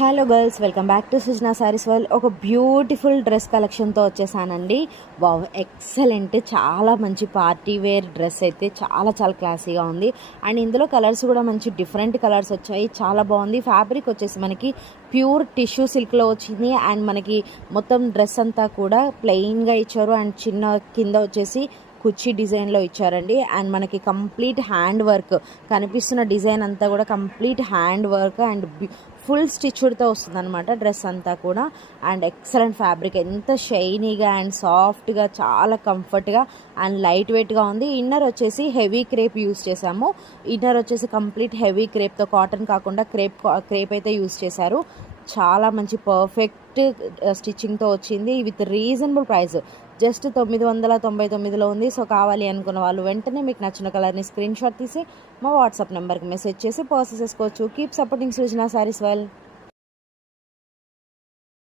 Hello girls, welcome back to Sujana saris world. ఒక beautiful dress కలెక్షన్తో వచ్చేసానండి. Wow, excellent, చాలా మంచి పార్టీ వేర్ డ్రెస్ అయితే చాలా చాలా క్లాసీగా ఉంది. అండ్ ఇందులో కలర్స్ కూడా మంచి డిఫరెంట్ కలర్స్ వచ్చాయి, చాలా బాగుంది. ఫ్యాబ్రిక్ వచ్చేసి మనకి ప్యూర్ టిష్యూ సిల్క్లో వచ్చింది. అండ్ మనకి మొత్తం డ్రెస్ అంతా కూడా ప్లెయిన్గా ఇచ్చారు. అండ్ చిన్న కింద వచ్చేసి కుర్చీ డిజైన్లో ఇచ్చారండి. అండ్ మనకి కంప్లీట్ హ్యాండ్ వర్క్ కనిపిస్తున్న డిజైన్ అంతా కూడా complete hand work and full స్టిచ్డ్తో వస్తుంది అనమాట డ్రెస్ అంతా కూడా. అండ్ ఎక్సలెంట్ ఫ్యాబ్రిక్, ఎంత షైనీగా అండ్ సాఫ్ట్గా, చాలా కంఫర్ట్గా అండ్ లైట్ వెయిట్గా ఉంది. ఇన్నర్ వచ్చేసి హెవీ క్రేప్ యూస్ చేసాము. ఇన్నర్ వచ్చేసి కంప్లీట్ హెవీ క్రేప్తో, కాటన్ కాకుండా క్రేప్ అయితే యూస్ చేశారు. చాలా మంచి పర్ఫెక్ట్ స్టిచ్చింగ్తో వచ్చింది విత్ రీజనబుల్ ప్రైస్. జస్ట్ 999లో ఉంది. సో కావాలి అనుకున్న వాళ్ళు వెంటనే మీకు నచ్చిన కలర్ని స్క్రీన్ షాట్ తీసి మా వాట్సాప్ నెంబర్కి మెసేజ్ చేసి పర్చేస్ చేసుకోవచ్చు. Keep supporting Srujana saris well.